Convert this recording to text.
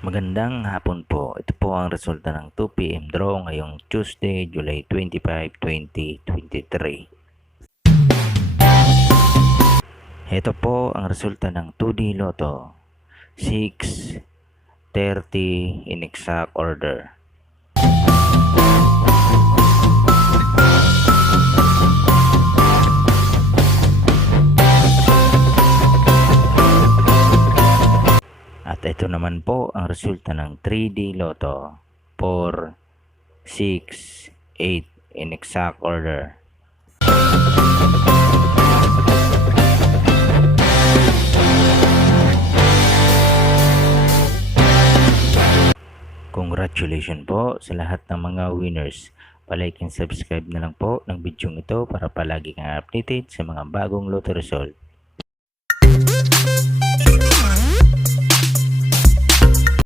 Magandang hapon po. Ito po ang resulta ng 2 PM draw ngayong Tuesday, July 25, 2023. Ito po ang resulta ng 2D Lotto. 6, 30 in exact order. At ito naman po ang resulta ng 3D Lotto. 4, 6, 8 in exact order. Congratulations po sa lahat ng mga winners. Palike and subscribe na lang po ng video ito para palagi kang updated sa mga bagong lotto result.